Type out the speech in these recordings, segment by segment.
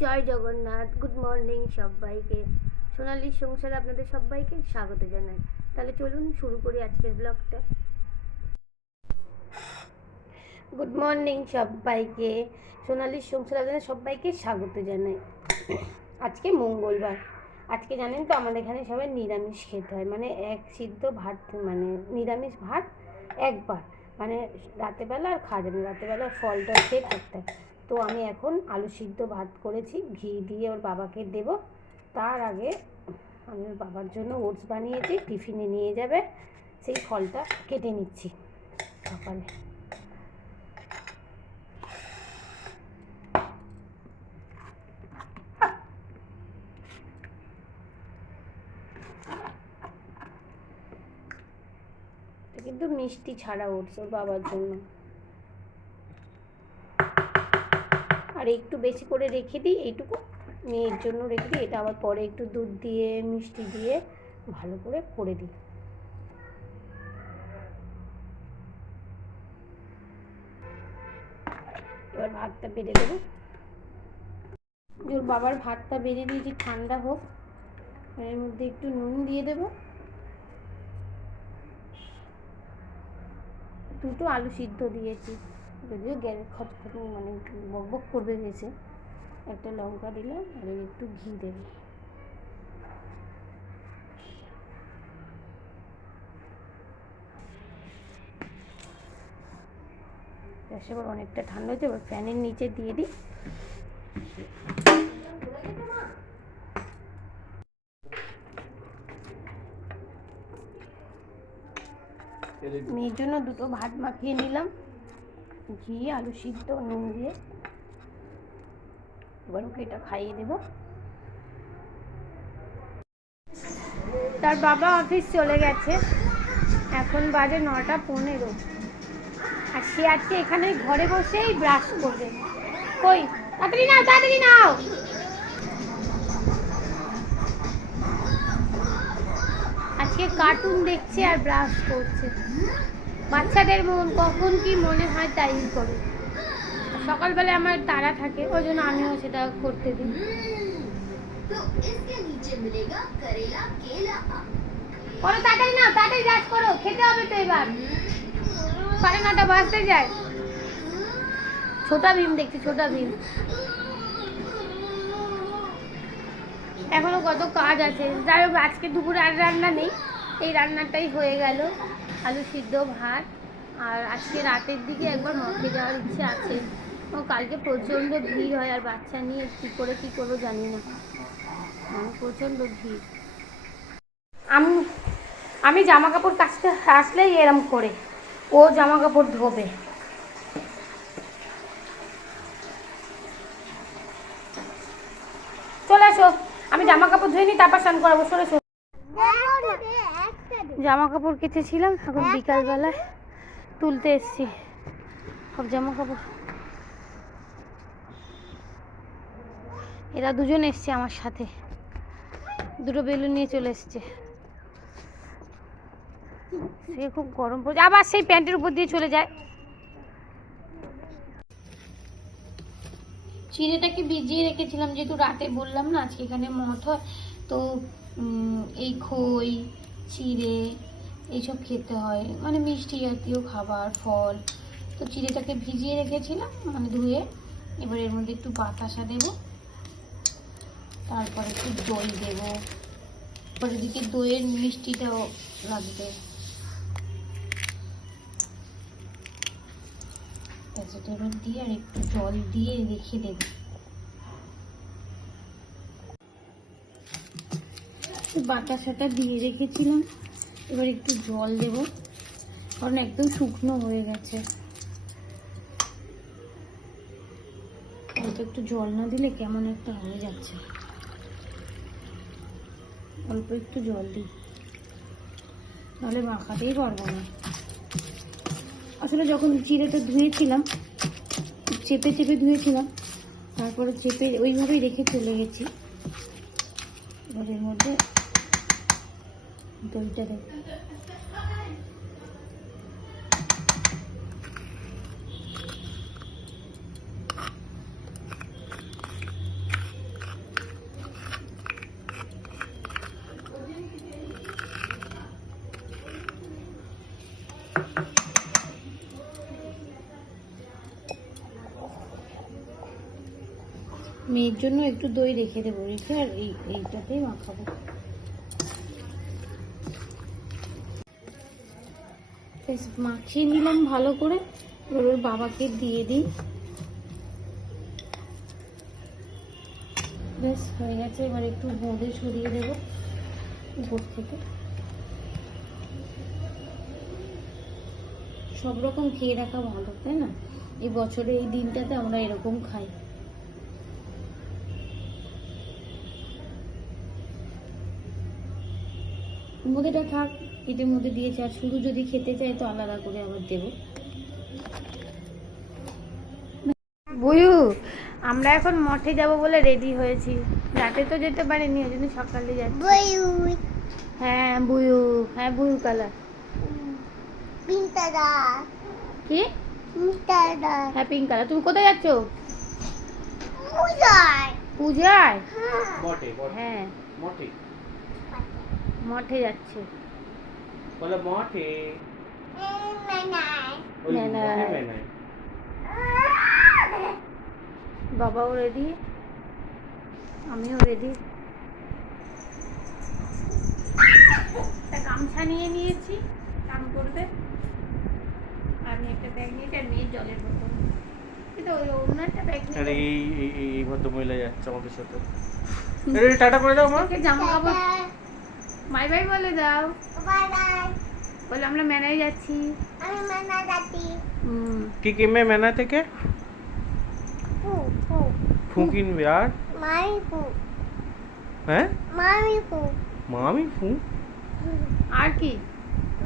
জয় Jagannath. Good morning সবাইকে। সোনালির সংসারে আপনাদের সবাইকে স্বাগত জানাই। তাহলে চলুন শুরু করি আজকের ব্লগটা। গুড মর্নিং সবাইকে। সোনালির সংসারে আপনাদের সবাইকে স্বাগত জানাই। আজকে মঙ্গলবার। আজকে জানেন তো আমাদের এখানে সবাই নিরামিষ খেতে হয়, মানে এক সিদ্ধ ভাত, মানে নিরামিষ ভাত একবার, মানে রাতেরবেলা আর খাওয়া যাবে না, রাতেরবেলা ফলটা খেয়ে থাকতে হয়। তো আমি এখন আলু সিদ্ধ ভাত করেছি, ঘি দিয়ে ওর বাবাকে দেব। তার আগে আমি ওর বাবার জন্য ওটস বানিয়েছি, টিফিনে নিয়ে যাবে, সেই ফলটা কেটে নিচ্ছি সকালে। কিন্তু মিষ্টি ছাড়া ওটস ওর বাবার জন্য। আর একটু বেশি করে রেখে দিই, এইটুকু মেয়ের জন্য রেখে দিই, এটা আবার পরে একটু দুধ দিয়ে মিষ্টি দিয়ে ভালো করে দিই। এবার ভাতটা বেড়ে দেবো। ওর বাবার ভাতটা বেড়ে দিয়েছি, ঠান্ডা হোক। এর মধ্যে একটু নুন দিয়ে দেবো, দুটো আলু সিদ্ধ দিয়েছি, যদিও গ্যাস খটখট মানে বক বক করবে গেছে। একটা লঙ্কা দিলাম আর একটু ঘি দেবো। গ্যাস এবার অনেকটা ঠান্ডা হয়েছে, এবার ফ্যানের নিচে দিয়ে দিই। মেয়ের জন্য দুটো ভাত মাখিয়ে নিলাম, ঘি আলু সিদ্ধ নুন দিয়ে। এবার ওকে এটা খাইয়ে দেবো। তার বাবা অফিস চলে গেছে, এখন বাজে 9:15, আর সে আজকে এখানে ঘরে বসেই ব্রাশ করবে। কই তাড়াতাড়ি নাও, তাড়াতাড়ি নাও। আজকে কার্টুন দেখছে আর ব্রাশ করছে। বাচ্চাদের মন কখন কি মনে হয় তাই করে। সকালবেলা আমার তাড়া থাকে, ওই জন্য আমিও সেটা করতে দিই। করো তাড়াতাড়ি নাও, তাড়াতাড়ি ব্রাশ করো, খেতে হবে তো এবার। 9:30 বাজতে যায়। ছোটা ভীম দেখছি, ছোটা ভীম। এখনো কত কাজ আছে। যাই হোক, আজকে দুপুরে আর রান্না নেই, এই রান্নাটাই হয়ে গেল, আলু সিদ্ধ ভাত। আর আজকে রাতের দিকে একবার মঠে যাওয়ার ইচ্ছে আছে। কালকে প্রচণ্ড ভিড় হয়, আর বাচ্চা নিয়ে কী করবো জানি না, মানে প্রচণ্ড ভিড়। আমি জামা কাপড় কাচতে আসলেই এরম করে ও জামা কাপড় ধোবে। চলে আসো, আমি জামা কাপড় ধুয়ে নিই, তারপর স্নান করাবো। সরে এসো। জামা কাপড় কেচেছিলাম, এখন বিকালবেলায় তুলতে এসছি সব জামা কাপড়। এরা দুজন এসছে আমার সাথে, দুটো বেলুন নিয়ে চলে এসছে। সে খুব গরম পড়ছে, আবার সেই প্যান্টের উপর দিয়ে চলে যায়। চিড়েটাকে ভিজিয়ে রেখেছিলাম, যেহেতু রাতে বললাম না আজকে এখানে মঠ হয়, তো এই খই চিড়ে এইসব খেতে হয়, মানে মিষ্টি জাতীয় খাবার ফল। তো চিড়েটাকে ভিজিয়ে রেখেছিলাম, মানে ধুয়ে। এবার এর মধ্যে একটু বাতাসা দেবো, তারপর একটু দই দেবো, পরে দিকে দইয়ের মিষ্টিটাও লাগবে। ভেজিটেবল দিয়ে আর একটু জল দিয়ে রেখে দেবো। বাতাসাটা দিয়ে রেখেছিলাম, এবার একটু জল দেব, কারণ একদম শুকনো হয়ে গেছে। অল্প একটু জল না দিলে কেমন একটা হয়ে যাচ্ছে। অল্প একটু জল দিই, নাহলে মাখাতেই পারবো না। আসলে যখন চিড়েটা ধুয়েছিলাম, চেপে চেপে ধুয়েছিলাম, তারপরে চেপে ওইভাবেই রেখে চলে গেছি। এবার এর মধ্যে দইটা দেব। মেয়ের জন্য একটু দই রেখে দেবো, রেখে আর এইটাতেই মাখাবো। বেশ মাখিয়ে নিলাম ভালো করে, এবার ওর বাবাকে দিয়ে দিই। বেশ হয়ে গেছে, এবার একটু বোঁদে সরিয়ে দেবো উপর থেকে। সব রকম খেয়ে রাখা ভালো, তাই না? এই বছরে এই দিনটাতে আমরা এরকম খাই। বোঁদেটা থাক, এটার মধ্যে দিয়েছি, আর শুধু যদি খেতে চাই তো আলাদা করে আবার দেবো। বুয়ু, আমরা এখন মঠে যাব বলে রেডি হয়েছি। রাতে তো যেতে পারিনি, ওই জন্য সকালে যাচ্ছি। হ্যাঁ বুয়ু, হ্যাঁ বুয়ু কালার কি? হ্যাঁ পিঙ্ক কালার। তুমি কোথায় যাচ্ছ? পূজায়? হ্যাঁ মঠে যাচ্ছে। বাবাও রেডি, আমিও রেডি। একটা গামছা নিয়ে নিয়েছি, কাম করবে। আমি একটা ব্যাগ নিয়েছি, আর মেয়ের জলের বোতল। কিন্তু ওই অন্য একটা ব্যাগ নিয়ে। আরে এই ভদ্র মহিলা যাচ্ছে আমাদের সাথে। আরে টাটা করে দাও মা। জামা কাপড় বাই বাই বলে দাও। বাই বাই বলে আমরা মেলায় যাচ্ছি। আমি মেলায় যাচ্ছি। কি কিনবে মেলা থেকে? ফু কিনবে আর মামি ফু। হ্যাঁ মামি ফু। মামি ফু আর কি?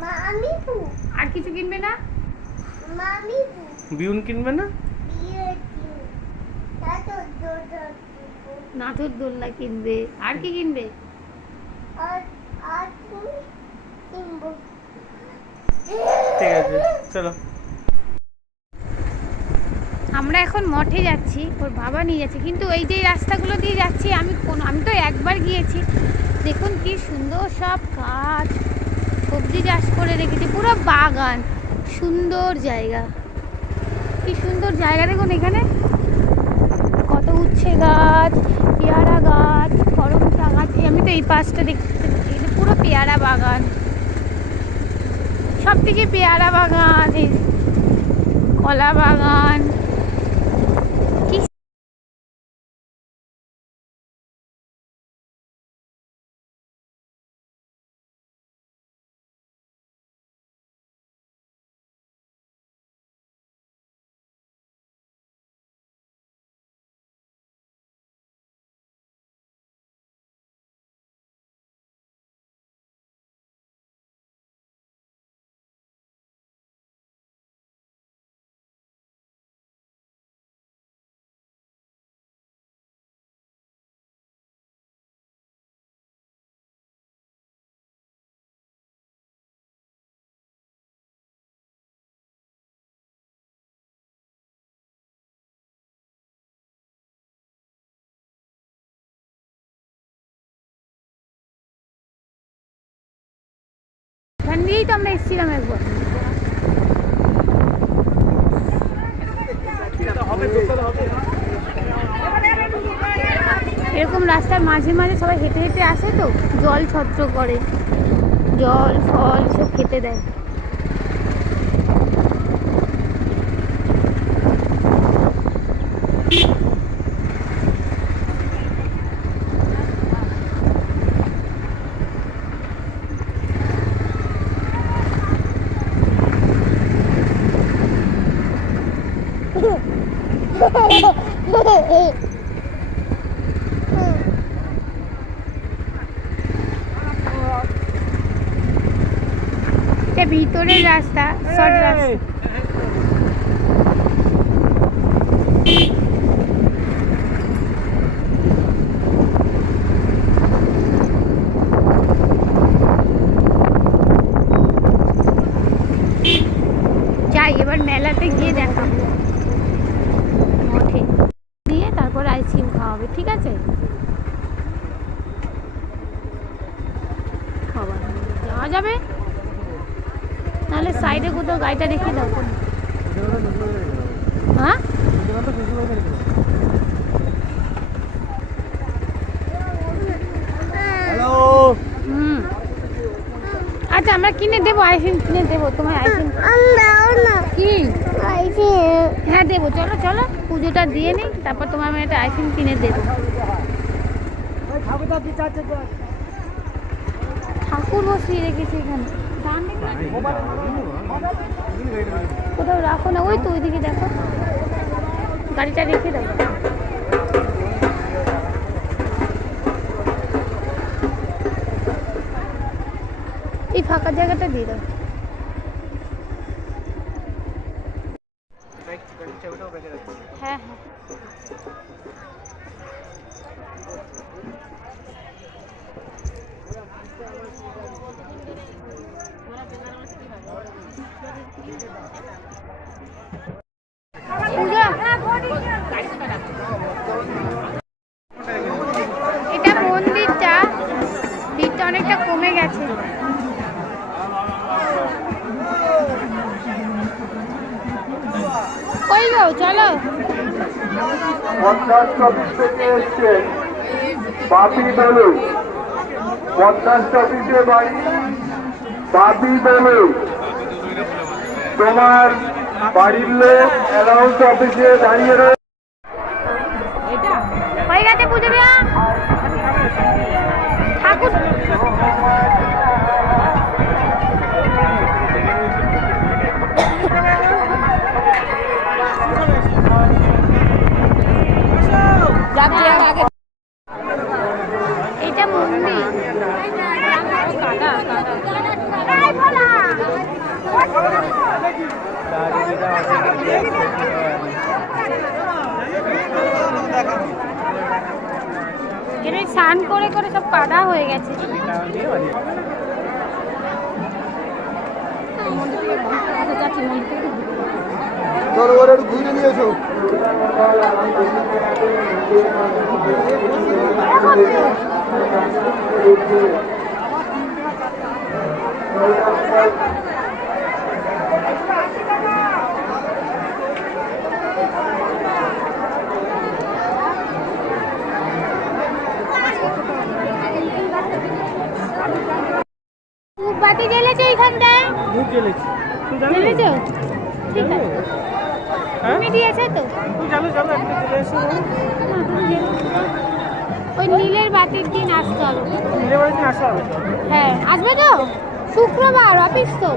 মামি ফু। আর কিছু কিনবে না? মামি ফু। বিউন কিনবে না? নাথুর দোলনা কিনবে। আর কি কিনবে? ঠিক আছে চলো। আমরা এখন মঠে যাচ্ছি, ওর বাবা নিয়ে যাচ্ছে। কিন্তু এই যে রাস্তাগুলো দিয়ে যাচ্ছি, আমি তো একবার গিয়েছি। দেখুন কি সুন্দর সব গাছ, সবজি চাষ করে রেখেছে, পুরো বাগান। সুন্দর জায়গা, কি সুন্দর জায়গা দেখুন। এখানে কত উচ্ছে গাছ, পেয়ারা গাছ, করমচা গাছ। আমি তো এই পাশটা দেখতে পাচ্ছি, এটা পুরো পেয়ারা বাগান। সব থেকে পেয়ারা বাগান, এই কলা বাগান। কি এখান দিয়েই তো আমরা এসেছিলাম একবার। এরকম রাস্তার মাঝে মাঝে সবাই হেঁটে হেঁটে আসে, তো জল ছত্র করে, জল ফল সব খেতে দেয়। এটা ভিতরের রাস্তা, শর্ট রাস্তা। যাই এবার মেলাতে গিয়ে দেখাবো, মঠে দিয়ে তারপর আইসক্রিম খাওয়াবে, ঠিক আছে? খাবার যাওয়া যাবে, নাহলে সাইডে কোথাও গাড়িটা রেখে দাও। হ্যাঁ কিনে দেবো, আইসক্রিম কিনে দেবো তোমায়, আইসক্রিম কি হ্যাঁ দেবো, চলো চলো পুজোটা দিয়ে নিই, তারপর তোমার আমি একটা আইসক্রিম কিনে দেবো। ঠাকুর বসিয়ে রেখেছি এখানে, কোথাও রাখো না, ওই তো ওইদিকে দেখো, গাড়িটা রেখে দাও। এই ফাঁকা জায়গাটা দিয়ে দাও। হ্যাঁ হ্যাঁ এটা মন্দিরটা, ভিড়টা অনেকটা কমে গেছে। কই গো চলো। 50 থেকে এসছে বাপি বেলু, 50 বাড়ি বাপি বেলু, তোমার বাড়ির লোক অ্যালাউন্স অফিসে দাঁড়িয়ে রয়েছে। হয়ে গেছে পুজো দেওয়া, ঠাকুর এটা মন্দির। এখানে স্নান করে করে সব কাদা হয়ে গেছে। ঘুরে নিয়েছো বাতি জ্বেলেছো এইখানটায়? ধূপ জ্বেলেছি। তুই জানো? জ্বেলেছো? ঠিক আছে। হ্যাঁ? তুমি দিয়েছো তো? তুই জানো জানো একটা চলে এসো। ওই নীলের বাতির দিন আসতে হবে। নিজের বাড়িতে আসা হবে। হ্যাঁ আসবে তো, শুক্রবার অফিস তো।